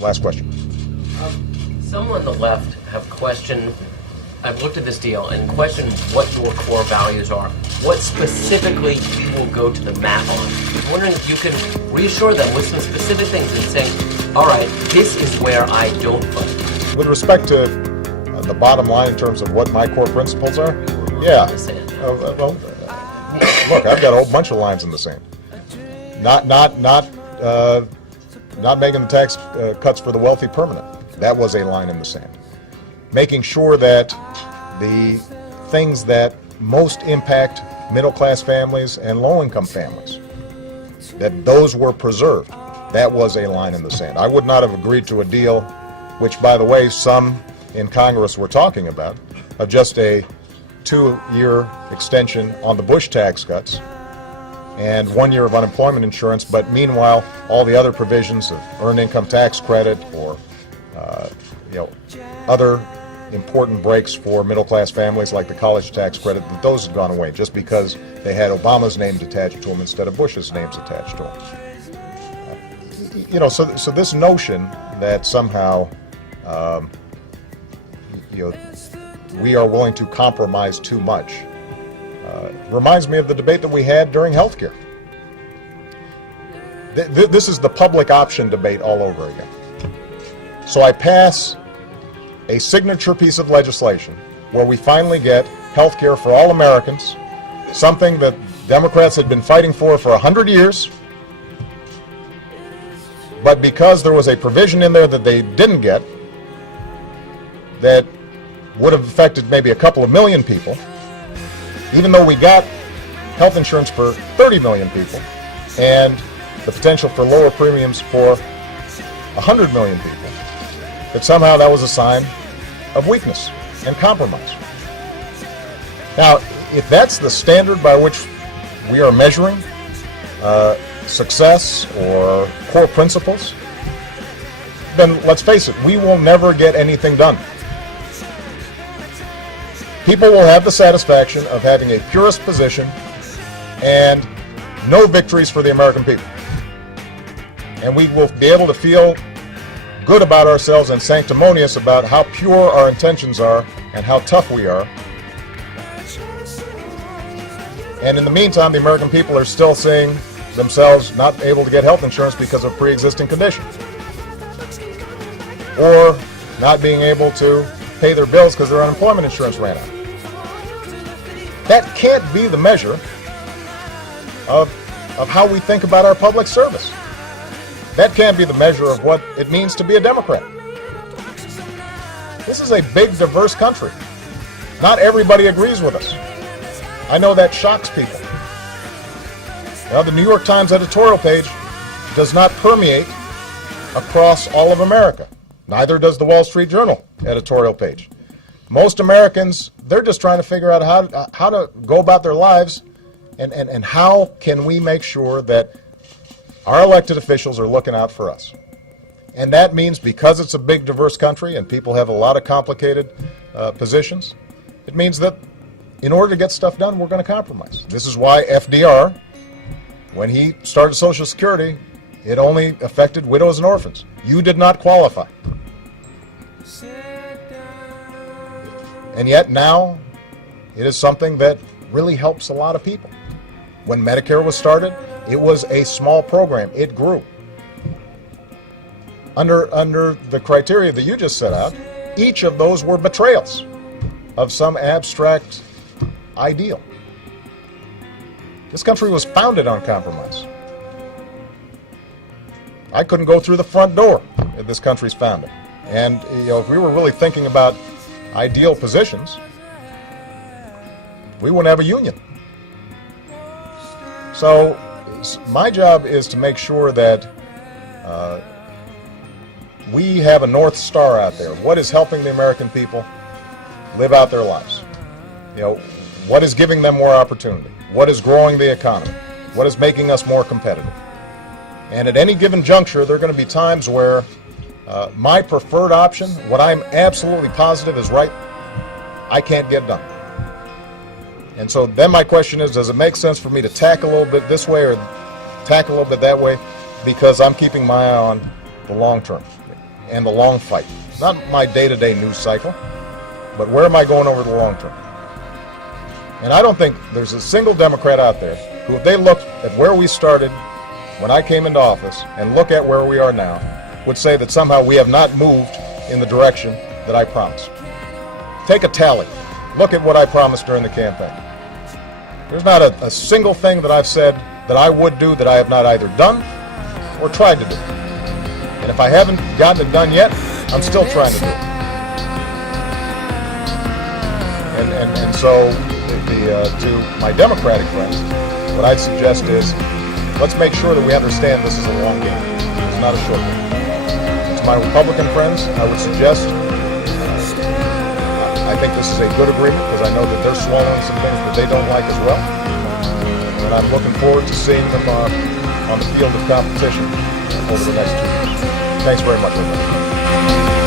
Last question. Some on the left have questioned, I've looked at this deal and questioned what your core values are. What specifically you will go to the mat on. I'm wondering if you can reassure them with some specific things and saying, all right, this is where I don't vote. With respect to the bottom line in terms of what my core principles are, yeah. Look, I've got a whole bunch of lines in the sand. Not making the tax cuts for the wealthy permanent. That was a line in the sand. Making sure that the things that most impact middle-class families and low-income families, that those were preserved. That was a line in the sand. I would not have agreed to a deal, which, by the way, some in Congress were talking about, of just a 2-year extension on the Bush tax cuts and 1 year of unemployment insurance, but meanwhile, all the other provisions of earned income tax credit or other important breaks for middle-class families like the college tax credit, those have gone away just because they had Obama's name attached to them instead of Bush's names attached to them. So this notion that somehow we are willing to compromise too much reminds me of the debate that we had during healthcare. This is the public option debate all over again. So I pass a signature piece of legislation where we finally get health care for all Americans, something that Democrats had been fighting for 100 years, but because there was a provision in there that they didn't get that would have affected maybe a couple of million people, even though we got health insurance for 30 million people and the potential for lower premiums for 100 million people, that somehow that was a sign of weakness and compromise. Now, if that's the standard by which we are measuring success or core principles, then let's face it, we will never get anything done. People will have the satisfaction of having a purist position and no victories for the American people. And we will be able to feel good about ourselves and sanctimonious about how pure our intentions are and how tough we are. And in the meantime, the American people are still seeing themselves not able to get health insurance because of pre-existing conditions, or not being able to pay their bills because their unemployment insurance ran out. That can't be the measure of how we think about our public service. That can't be the measure of what it means to be a Democrat. This is a big, diverse country. Not everybody agrees with us. I know that shocks people. Now, the New York Times editorial page does not permeate across all of America. Neither does the Wall Street Journal editorial page. Most Americans, they're just trying to figure out how to go about their lives and how can we make sure that our elected officials are looking out for us. And that means because it's a big, diverse country and people have a lot of complicated positions, it means that in order to get stuff done, we're going to compromise. This is why FDR, when he started Social Security, it only affected widows and orphans. You did not qualify. And yet now, it is something that really helps a lot of people. When Medicare was started, it was a small program. It grew. Under the criteria that you just set out, each of those were betrayals of some abstract ideal. This country was founded on compromise. I couldn't go through the front door at this country's founding. And if we were really thinking about ideal positions, we wouldn't have a union. So my job is to make sure that we have a North Star out there. What is helping the American people live out their lives? What is giving them more opportunity? What is growing the economy? What is making us more competitive? And at any given juncture, there are going to be times where my preferred option, what I'm absolutely positive is right, I can't get done. And so then my question is, does it make sense for me to tack a little bit this way or tack a little bit that way, because I'm keeping my eye on the long term? and the long fight. Not my day-to-day news cycle, but where am I going over the long term? And I don't think there's a single Democrat out there who, if they look at where we started when I came into office and look at where we are now, would say that somehow we have not moved in the direction that I promised. Take a tally. Look at what I promised during the campaign. There's not a single thing that I've said that I would do that I have not either done or tried to do. And if I haven't gotten it done yet, I'm still trying to do it. And so to my Democratic friends, what I'd suggest is let's make sure that we understand this is a long game. It's not a short game. To my Republican friends, I would suggest I think this is a good agreement because I know that they're swallowing some things that they don't like as well. And I'm looking forward to seeing them on the field of competition over the next 2 years. Thanks very much, everybody.